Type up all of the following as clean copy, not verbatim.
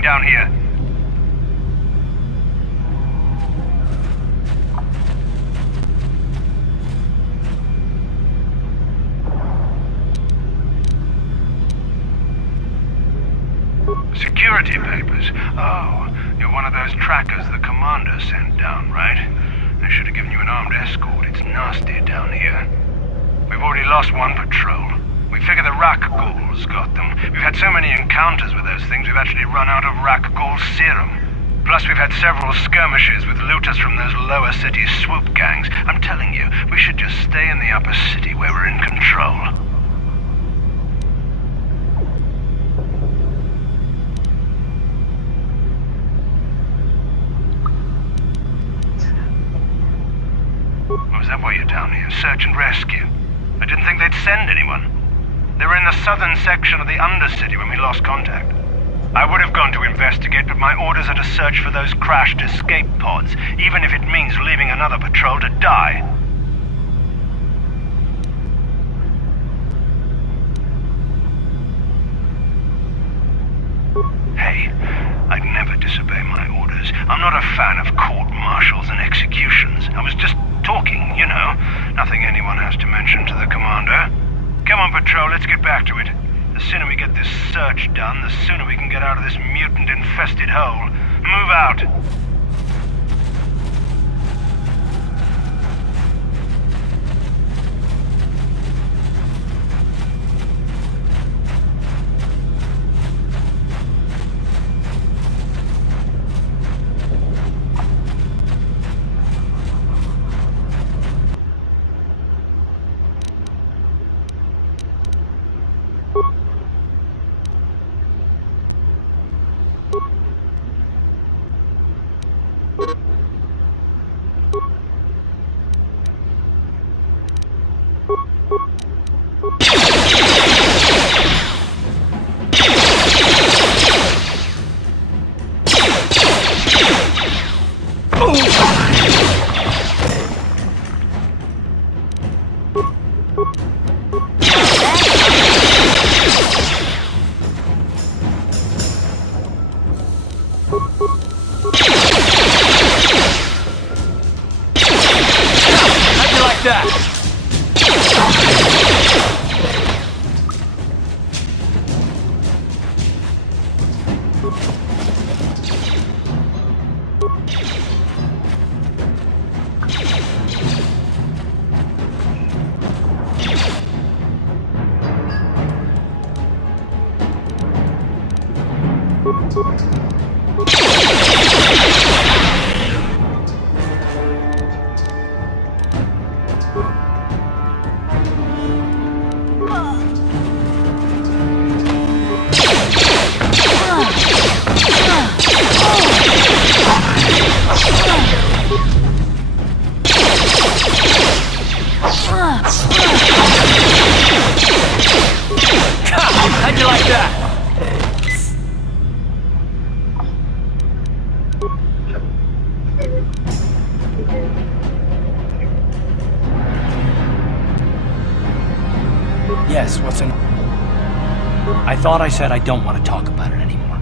doing down here? Security papers? Oh, you're one of those trackers the commander sent down, right? I should have given you an armed escort. It's nasty down here. We've already lost one patrol. We figure the Rakghouls got them. We've had so many encounters with those things, we've actually run out of Rakghoul serum. Plus, we've had several skirmishes with looters from those lower city swoop gangs. I'm telling you, we should just stay in the upper city where we're in control. Was that why you're down here? Search and rescue? I didn't think they'd send anyone. They were in the southern section of the Undercity when we lost contact. I would have gone to investigate, but my orders are to search for those crashed escape pods, even if it means leaving another patrol to die. Hey, I'd never disobey my orders. I'm not a fan of court-martials and executions. I was just talking, you know. Nothing anyone has to mention to the commander. Come on, Patrol, let's get back to it. The sooner we get this search done, the sooner we can get out of this mutant-infested hole. Move out! How'd you like that? Yes, what's in... I thought I said I don't want to talk about it anymore.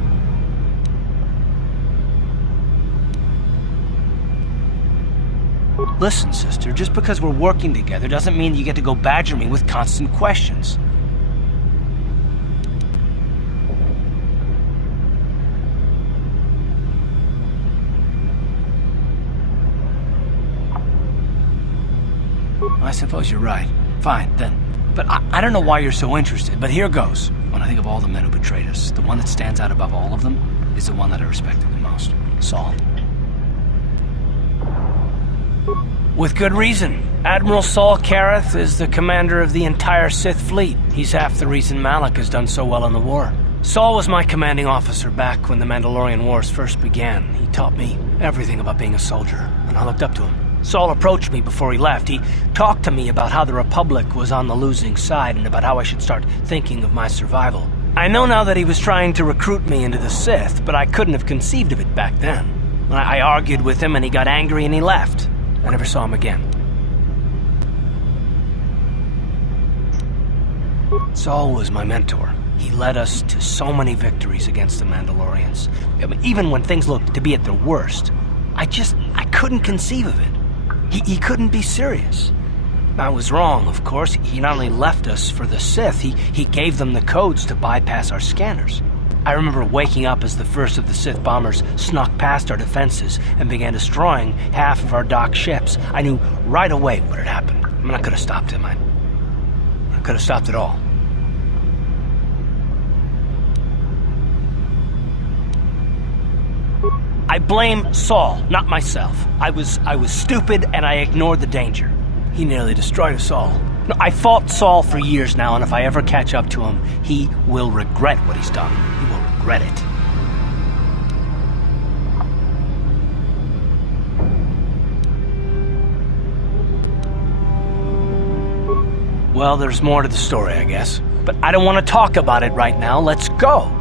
Listen, sister, just because we're working together doesn't mean you get to go badger me with constant questions. I suppose you're right. Fine, then. But I don't know why you're so interested, but here goes. When I think of all the men who betrayed us, the one that stands out above all of them is the one that I respected the most. Saul. With good reason. Admiral Saul Karath is the commander of the entire Sith fleet. He's half the reason Malak has done so well in the war. Saul was my commanding officer back when the Mandalorian Wars first began. He taught me everything about being a soldier, and I looked up to him. Saul approached me before he left. He talked to me about how the Republic was on the losing side and about how I should start thinking of my survival. I know now that he was trying to recruit me into the Sith, but I couldn't have conceived of it back then. I argued with him and he got angry and he left. I never saw him again. Saul was my mentor. He led us to so many victories against the Mandalorians. I mean, even when things looked to be at their worst, I couldn't conceive of it. He couldn't be serious. I was wrong, of course. He not only left us for the Sith, he gave them the codes to bypass our scanners. I remember waking up as the first of the Sith bombers snuck past our defenses and began destroying half of our docked ships. I knew right away what had happened. I mean, I could have stopped him. I could have stopped it all. I blame Saul, not myself. I was stupid and I ignored the danger. He nearly destroyed us all. No, I fought Saul for years now, and if I ever catch up to him, he will regret what he's done. He will regret it. Well, there's more to the story, I guess. But I don't want to talk about it right now. Let's go.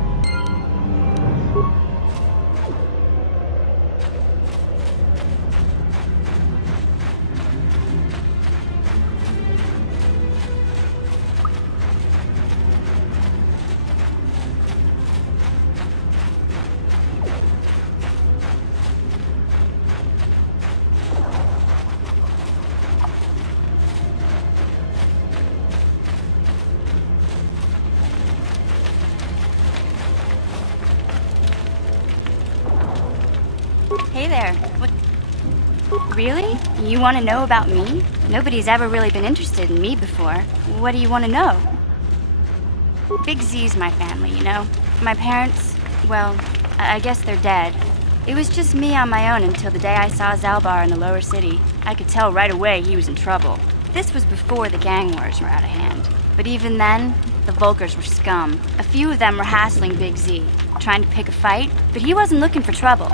Hey there. What? Really? You want to know about me? Nobody's ever really been interested in me before. What do you want to know? Big Z's my family, you know? My parents, well, I guess they're dead. It was just me on my own until the day I saw Zalbar in the lower city. I could tell right away he was in trouble. This was before the gang wars were out of hand. But even then, the Vulkars were scum. A few of them were hassling Big Z, trying to pick a fight, but he wasn't looking for trouble.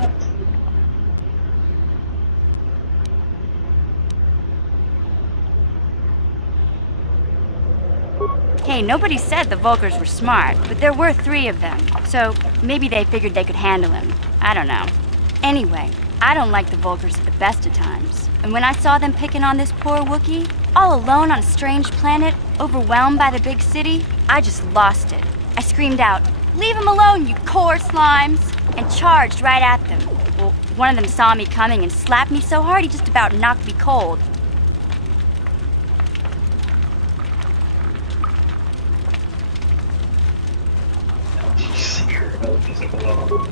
Hey, nobody said the Vulkars were smart, but there were 3 of them, so maybe they figured they could handle him. I don't know. Anyway, I don't like the Vulkars at the best of times. And when I saw them picking on this poor Wookiee, all alone on a strange planet, overwhelmed by the big city, I just lost it. I screamed out, "Leave him alone, you core slimes!" and charged right at them. Well, one of them saw me coming and slapped me so hard he just about knocked me cold.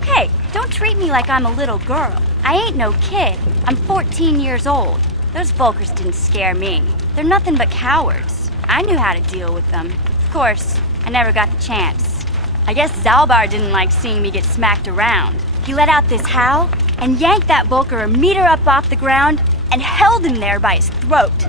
Hey, don't treat me like I'm a little girl. I ain't no kid. I'm 14 years old. Those Vulkars didn't scare me. They're nothing but cowards. I knew how to deal with them. Of course, I never got the chance. I guess Zalbar didn't like seeing me get smacked around. He let out this howl and yanked that Vulkar a meter up off the ground and held him there by his throat.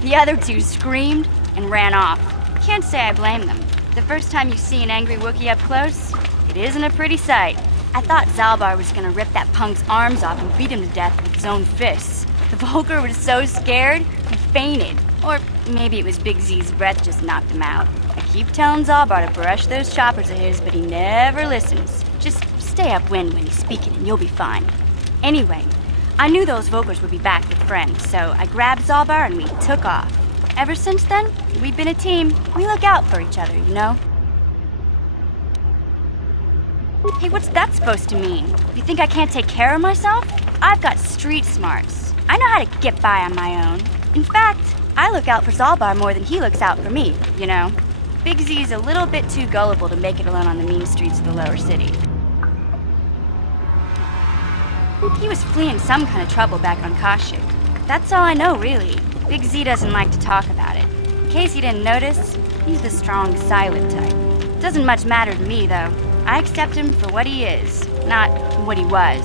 The other 2 screamed and ran off. Can't say I blame them. The first time you see an angry Wookiee up close, it isn't a pretty sight. I thought Zalbar was gonna rip that punk's arms off and beat him to death with his own fists. The Vulkar was so scared, he fainted. Or maybe it was Big Z's breath just knocked him out. I keep telling Zalbar to brush those choppers of his, but he never listens. Just stay upwind when he's speaking and you'll be fine. Anyway, I knew those Vulkars would be back with friends, so I grabbed Zalbar and we took off. Ever since then, we've been a team. We look out for each other, you know? Hey, what's that supposed to mean? You think I can't take care of myself? I've got street smarts. I know how to get by on my own. In fact, I look out for Zalbar more than he looks out for me, you know? Big Z's a little bit too gullible to make it alone on the mean streets of the lower city. He was fleeing some kind of trouble back on Kashyyyk. That's all I know, really. Big Z doesn't like to talk about it. In case you didn't notice, he's the strong, silent type. Doesn't much matter to me, though. I accept him for what he is, not what he was.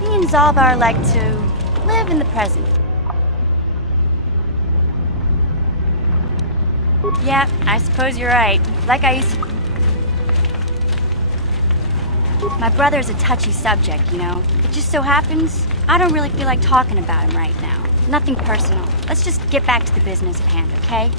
Me and Zalbar like to live in the present. Yeah, I suppose you're right. Like I used to... My brother's a touchy subject, you know. It just so happens, I don't really feel like talking about him right now. Nothing personal. Let's just get back to the business at hand, okay?